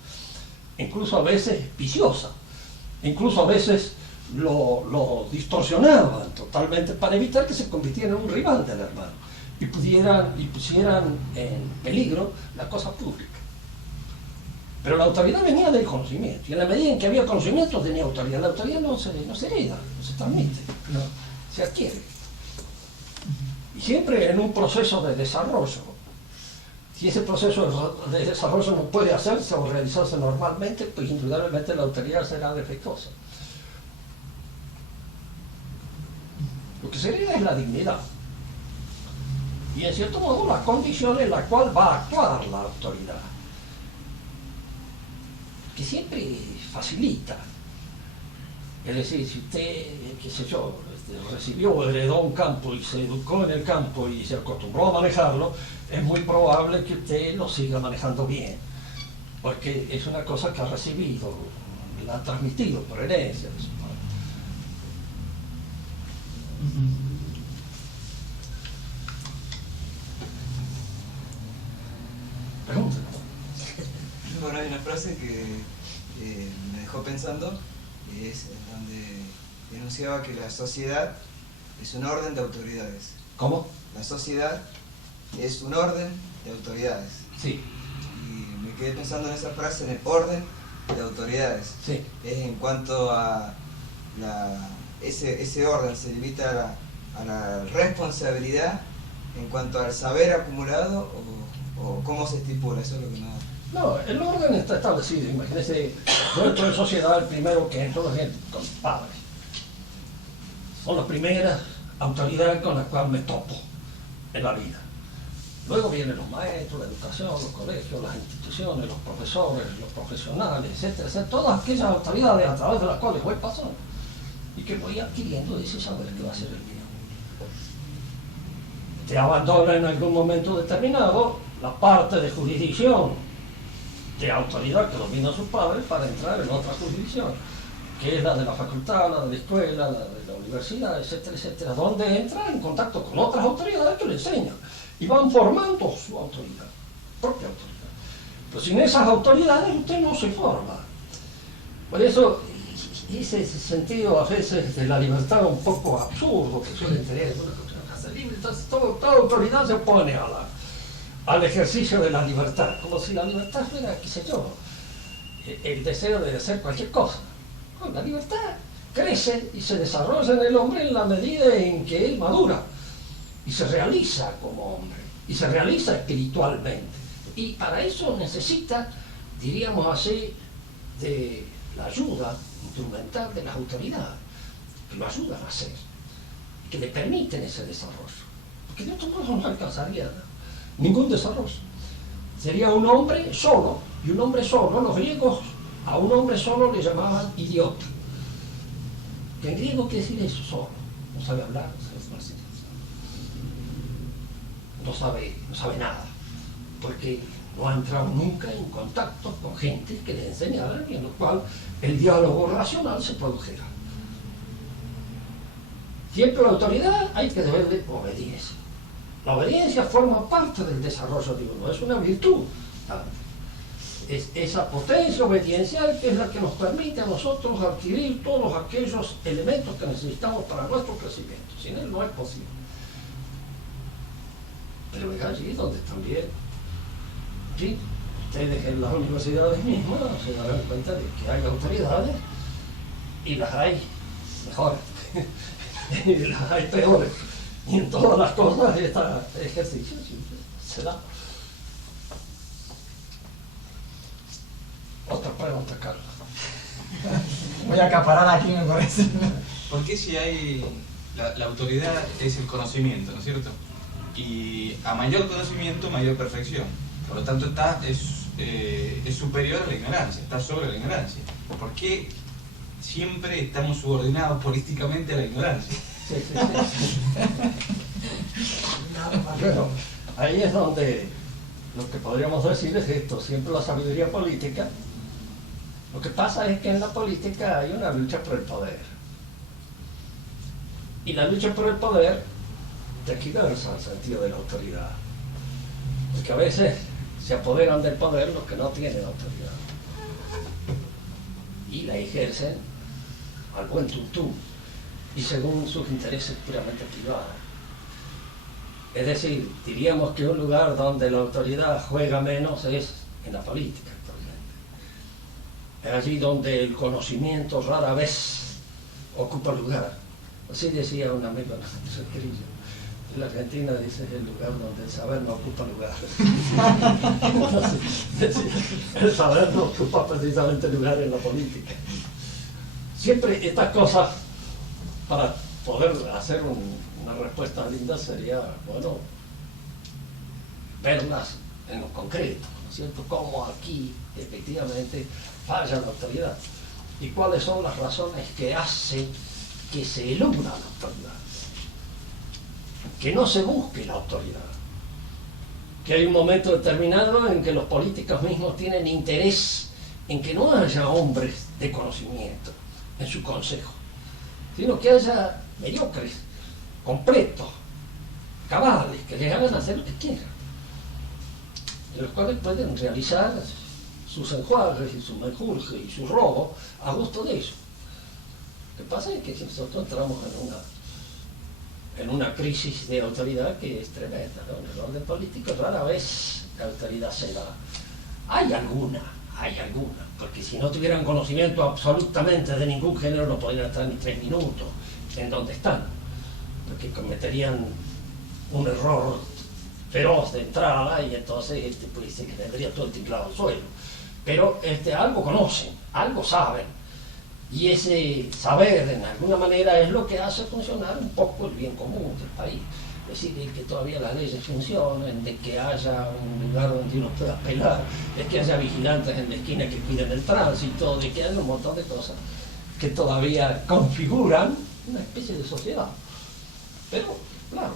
incluso a veces viciosa, incluso a veces lo distorsionaban totalmente para evitar que se convirtiera en un rival del hermano y pusieran en peligro la cosa pública. Pero la autoridad venía del conocimiento, y en la medida en que había conocimiento tenía autoridad. La autoridad no se hereda, no se transmite, no, se adquiere. Y siempre en un proceso de desarrollo. Si ese proceso de desarrollo no puede hacerse o realizarse normalmente, pues indudablemente la autoridad será defectuosa. Lo que se hereda es la dignidad. Y en cierto modo la condición en la cual va a actuar la autoridad, que siempre facilita. Es decir, si usted, qué sé yo, recibió o heredó un campo y se educó en el campo y se acostumbró a manejarlo, es muy probable que usted lo siga manejando bien, porque es una cosa que ha recibido, la ha transmitido por herencia de su padre. Pregunta. Bueno, hay una frase que me dejó pensando, y es en donde denunciaba que la sociedad es un orden de autoridades. ¿Cómo? La sociedad es un orden de autoridades. Sí, Y me quedé pensando en esa frase, en el orden de autoridades. sí. Es en cuanto a ese orden, se limita a la responsabilidad en cuanto al saber acumulado o cómo se estipula, eso es lo que no... No, el orden está establecido. Imagínese, dentro de sociedad, el primero que entra es con los padres. Son las primeras autoridades con las cuales me topo en la vida. Luego vienen los maestros, la educación, los colegios, las instituciones, los profesores, los profesionales, etcétera, etcétera. Todas aquellas autoridades a través de las cuales voy pasando y que voy adquiriendo ese saber que va a ser el mío. Te abandona en algún momento determinado la parte de jurisdicción, de autoridad que domina sus padres para entrar en otra jurisdicción, que es la de la facultad, la de la escuela, la de la universidad, etcétera, etcétera, donde entra en contacto con otras autoridades que le enseñan y van formando su autoridad, propia autoridad. Pero sin esas autoridades usted no se forma. Por eso, ese sentido a veces de la libertad un poco absurdo que suele tener una cosa libre, entonces toda autoridad se opone al ejercicio de la libertad, como si la libertad fuera, qué sé yo, el deseo de hacer cualquier cosa. No, la libertad crece y se desarrolla en el hombre en la medida en que él madura y se realiza como hombre, y se realiza espiritualmente. Y para eso necesita, diríamos así, de la ayuda instrumental de las autoridades, que lo ayudan a hacer, que le permiten ese desarrollo. Porque de otro modo no alcanzaría ningún desarrollo. Sería un hombre solo, y un hombre solo, los griegos a un hombre solo le llamaban idiota. Que en griego quiere decir eso, solo. No sabe hablar, no sabe nada, porque no ha entrado nunca en contacto con gente que le enseñara y en lo cual el diálogo racional se produjera. Siempre la autoridad hay que deberle obediencia. La obediencia forma parte del desarrollo de uno, es una virtud. Es esa potencia obediencial que es la que nos permite a nosotros adquirir todos aquellos elementos que necesitamos para nuestro crecimiento. Sin él no es posible. Pero es allí donde también, sí, ustedes en las universidades mismas se darán cuenta de que hay autoridades y las hay mejores y las hay peores. Y en todas las cosas este ejercicio siempre se da. Otra pregunta, Carlos. Voy a acaparar aquí, me parece. ¿Por qué si hay... La autoridad es el conocimiento, ¿no es cierto? Y a mayor conocimiento, mayor perfección. Por lo tanto, es superior a la ignorancia, está sobre la ignorancia. ¿Por qué siempre estamos subordinados políticamente a la ignorancia? Sí. Bueno, ahí es donde lo que podríamos decir es esto, siempre la sabiduría política. Lo que pasa es que en la política hay una lucha por el poder. Y la lucha por el poder tergiversa el sentido de la autoridad. Porque a veces se apoderan del poder los que no tienen autoridad. Y la ejercen al buen tuntún y según sus intereses puramente privados. Es decir, diríamos que un lugar donde la autoridad juega menos es en la política actualmente. Es allí donde el conocimiento rara vez ocupa lugar. Así decía un amigo nuestro querido. En la Argentina dice es el lugar donde el saber no ocupa lugar. Entonces, el saber no ocupa precisamente lugar en la política. Siempre estas cosas, para poder hacer una respuesta linda, sería, bueno, verlas en lo concreto, ¿no es cierto? Cómo aquí efectivamente falla la autoridad y cuáles son las razones que hacen que se eluda la autoridad, que no se busque la autoridad, que hay un momento determinado en que los políticos mismos tienen interés en que no haya hombres de conocimiento en su consejo, sino que haya mediocres, completos, cabales, que les hagan hacer lo que quieran, en los cuales pueden realizar sus enjuagues y su menjurje y su robo a gusto de eso. Lo que pasa es que si nosotros entramos en una crisis de autoridad que es tremenda, ¿no? En el orden político rara vez la autoridad se da. Hay alguna, porque si no tuvieran conocimiento absolutamente de ningún género no podrían estar ni 3 minutos en donde están, porque cometerían un error feroz de entrada y entonces pues, se tendría todo el tinglado al suelo. Pero algo conocen, algo saben, y ese saber en alguna manera es lo que hace funcionar un poco el bien común del país. Es decir, de que todavía las leyes funcionen, de que haya un lugar donde uno pueda apelar, de que haya vigilantes en la esquina que cuiden el tránsito, de que haya un montón de cosas que todavía configuran una especie de sociedad. Pero, claro,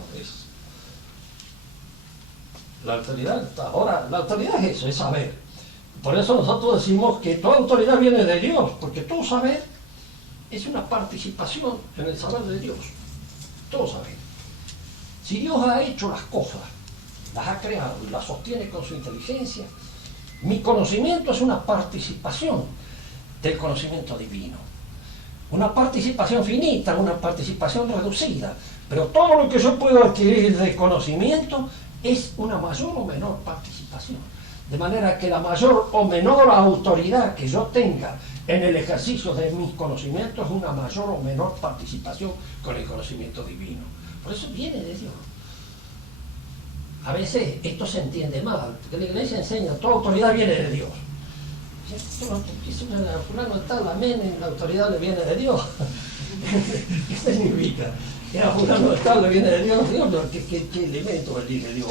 la autoridad, ahora, la autoridad es eso, es saber. Por eso nosotros decimos que toda autoridad viene de Dios, porque todo saber es una participación en el saber de Dios. Todo saber. Si Dios ha hecho las cosas, las ha creado y las sostiene con su inteligencia, mi conocimiento es una participación del conocimiento divino. Una participación finita, una participación reducida, pero todo lo que yo puedo adquirir de conocimiento es una mayor o menor participación. De manera que la mayor o menor autoridad que yo tenga en el ejercicio de mis conocimientos es una mayor o menor participación con el conocimiento divino. Por eso viene de Dios. A veces esto se entiende mal, porque la Iglesia enseña toda autoridad viene de Dios. Fulano está, la amén, la autoridad le viene de Dios. ¿Qué significa? Que a fulano tal le viene de Dios, ¿qué elemento elige Dios?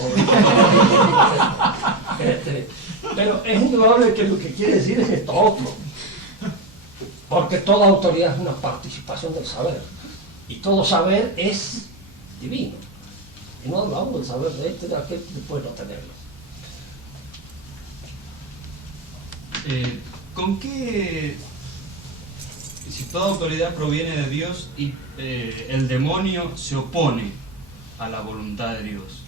Pero es indudable que lo que quiere decir es esto otro. Porque toda autoridad es una participación del saber. Y todo saber es divino. Y no hablamos del saber de de aquel que puede no tenerlo. ¿Con qué, si toda autoridad proviene de Dios y el demonio se opone a la voluntad de Dios?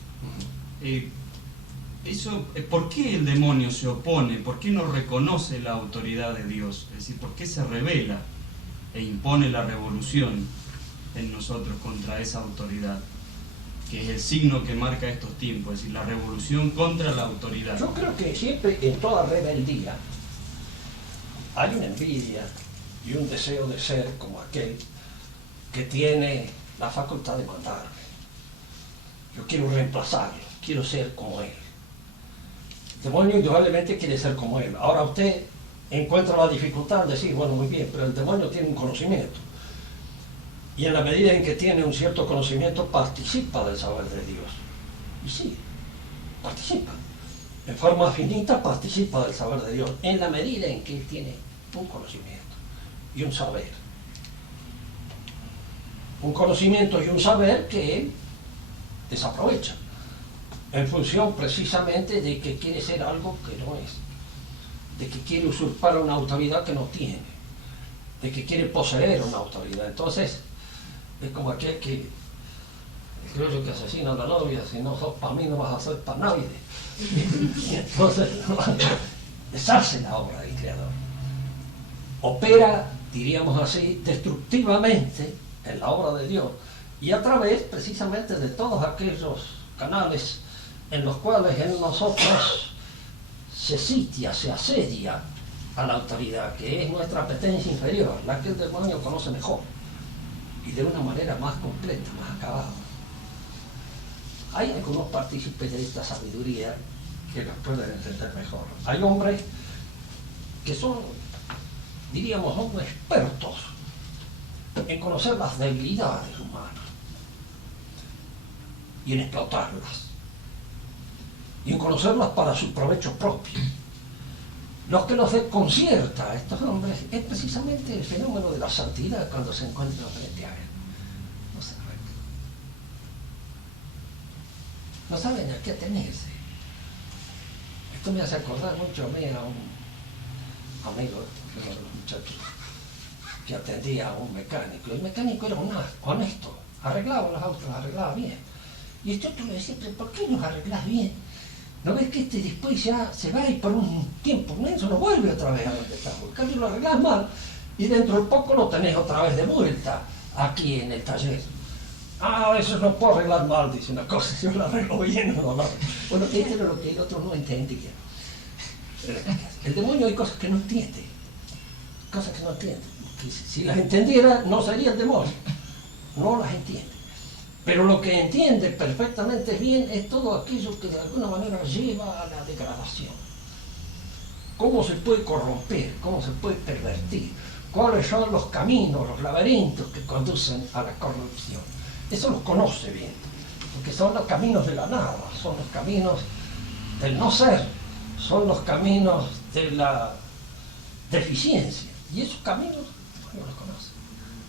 ¿Por qué el demonio se opone? ¿Por qué no reconoce la autoridad de Dios? Es decir, ¿por qué se rebela e impone la revolución en nosotros contra esa autoridad? Que es el signo que marca estos tiempos, es decir, la revolución contra la autoridad. Yo creo que siempre en toda rebeldía hay una envidia y un deseo de ser como aquel que tiene la facultad de mandarme. Yo quiero reemplazarlo, quiero ser como él. El demonio indudablemente quiere ser como él. Ahora usted encuentra la dificultad de decir, bueno, muy bien, pero el demonio tiene un conocimiento. Y en la medida en que tiene un cierto conocimiento, participa del saber de Dios. Y sí, participa. En forma finita participa del saber de Dios, en la medida en que él tiene un conocimiento y un saber. Un conocimiento y un saber que él desaprovecha, en función precisamente de que quiere ser algo que no es, de que quiere usurpar una autoridad que no tiene, de que quiere poseer una autoridad. Entonces, es como aquel que, el criollo que asesina a la novia, si no sos para mí no vas a ser para nadie. Y entonces deshace la obra del Creador. Opera, diríamos así, destructivamente en la obra de Dios y a través precisamente de todos aquellos canales en los cuales en nosotros se sitia, se asedia a la autoridad, que es nuestra apetencia inferior, la que el demonio conoce mejor y de una manera más completa, más acabada. Hay algunos partícipes de esta sabiduría que los pueden entender mejor. Hay hombres que son, diríamos, son expertos en conocer las debilidades humanas y en explotarlas y en conocerlas para su provecho propio. Lo que los desconcierta a estos hombres es precisamente el fenómeno de la santidad cuando se encuentran frente a él. No saben a qué atenerse. Esto me hace acordar mucho a mí a un amigo, uno de los muchachos, que atendía a un mecánico. El mecánico era honesto, arreglaba los autos, los arreglaba bien. Y este otro le decía, pero ¿por qué los arreglás bien? ¿No ves que después ya se va y por un tiempo inmenso no vuelve otra vez a donde está? En cambio lo arreglás mal y dentro de poco lo tenés otra vez de vuelta aquí en el taller. Ah, eso no puedo arreglar mal, dice una cosa, si yo la arreglo bien o no. Bueno, esto era lo que el otro no entendía. El demonio hay cosas que no entiende, cosas que no entiende. Que si las entendiera, no sería el demonio. No las entiende. Pero lo que entiende perfectamente bien es todo aquello que de alguna manera lleva a la degradación. Cómo se puede corromper, cómo se puede pervertir, cuáles son los caminos, los laberintos que conducen a la corrupción. Eso lo conoce bien, porque son los caminos de la nada, son los caminos del no ser, son los caminos de la deficiencia. Y esos caminos, bueno, los conoce,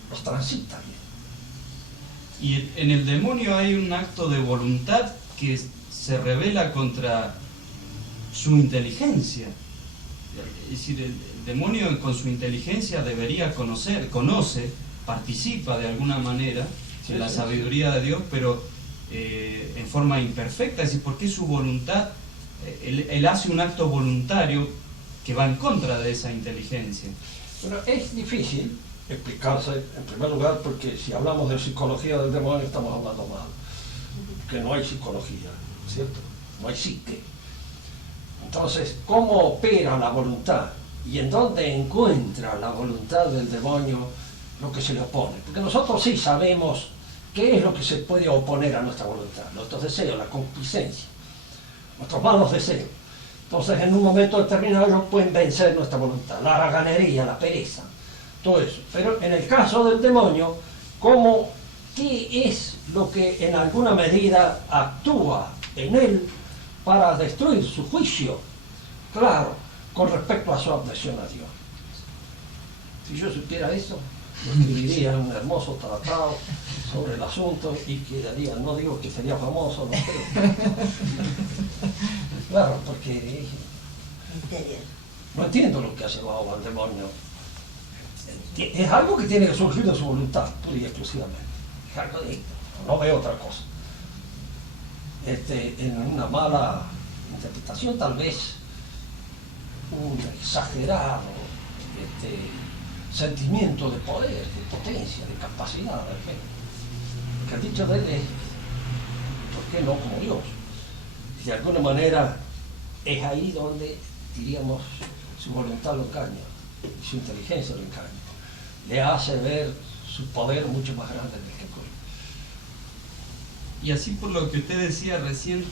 los transita bien. Y en el demonio hay un acto de voluntad que se revela contra su inteligencia. Es decir, el demonio con su inteligencia debería conoce, participa de alguna manera en la sabiduría de Dios, pero en forma imperfecta, es decir, porque su voluntad, él hace un acto voluntario que va en contra de esa inteligencia. Pero es difícil explicarse, en primer lugar, porque si hablamos de psicología del demonio estamos hablando mal, que no hay psicología, ¿cierto? No hay psique. Entonces, ¿cómo opera la voluntad? ¿Y en dónde encuentra la voluntad del demonio lo que se le opone? Porque nosotros sí sabemos qué es lo que se puede oponer a nuestra voluntad, nuestros deseos, la concupiscencia, nuestros malos deseos. Entonces, en un momento determinado ellos pueden vencer nuestra voluntad, la haraganería, la pereza, todo eso. Pero en el caso del demonio, ¿qué es lo que en alguna medida actúa en él para destruir su juicio? Claro, con respecto a su adhesión a Dios. Si yo supiera eso, escribiría un hermoso tratado sobre el asunto y quedaría, no digo que sería famoso, no creo. Claro, porque no entiendo lo que ha llevado al demonio. Es algo que tiene que surgir de su voluntad, pura y exclusivamente. Es algo de esto, no veo otra cosa. En una mala interpretación, tal vez un exagerado sentimiento de poder, de potencia, de capacidad, lo que ha dicho de él es, ¿por qué no como Dios? Y de alguna manera es ahí donde, diríamos, su voluntad lo engaña, y su inteligencia lo engaña, le hace ver su poder mucho más grande del que ocurre. Y así, por lo que usted decía recién,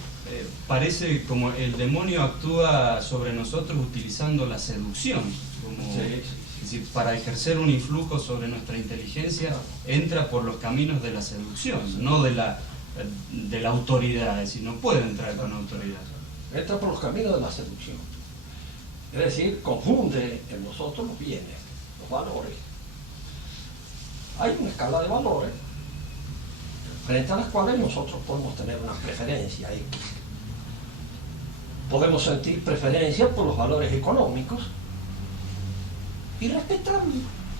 parece como el demonio actúa sobre nosotros utilizando la seducción, como, Sí. es decir, para ejercer un influjo sobre nuestra inteligencia, entra por los caminos de la seducción, no de la autoridad, es decir, no puede entrar con autoridad. Entra por los caminos de la seducción. Es decir, confunde en nosotros los bienes, los valores. Hay una escala de valores frente a las cuales nosotros podemos tener una preferencia X. Podemos sentir preferencia por los valores económicos y respetar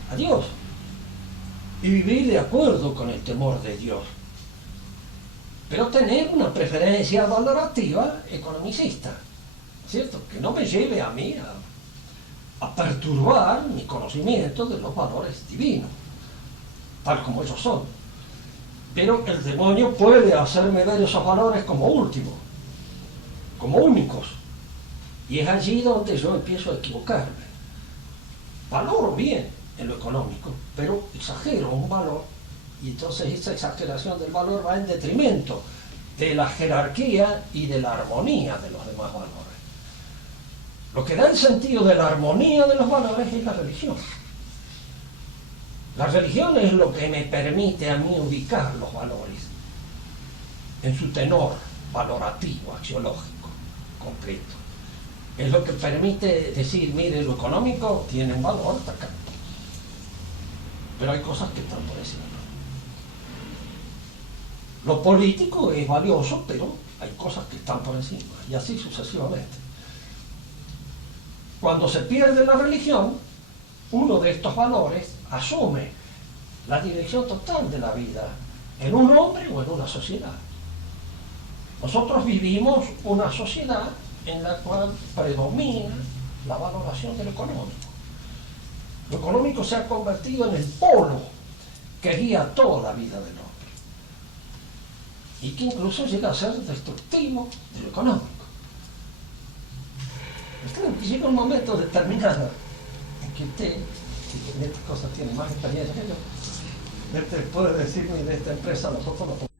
a Dios y vivir de acuerdo con el temor de Dios, pero tener una preferencia valorativa economicista, ¿cierto? Que no me lleve a mí a perturbar mi conocimiento de los valores divinos, tal como ellos son. Pero el demonio puede hacerme ver esos valores como últimos, como únicos, y es allí donde yo empiezo a equivocarme. Valoro bien en lo económico, pero exagero un valor, y entonces esa exageración del valor va en detrimento de la jerarquía y de la armonía de los demás valores. Lo que da el sentido de la armonía de los valores es la religión. La religión es lo que me permite a mí ubicar los valores en su tenor valorativo, axiológico, concreto. Es lo que permite decir, mire, lo económico tiene un valor hasta acá, pero hay cosas que están por encima. Lo político es valioso, pero hay cosas que están por encima, y así sucesivamente. Cuando se pierde la religión, uno de estos valores asume la dirección total de la vida en un hombre o en una sociedad. Nosotros vivimos una sociedad en la cual predomina la valoración de lo económico. Lo económico se ha convertido en el polo que guía toda la vida del hombre. y que incluso llega a ser destructivo de lo económico. Llega un momento determinado en que usted, que en estas cosas tiene más experiencia que yo, puede decir, mire, esta empresa nosotros no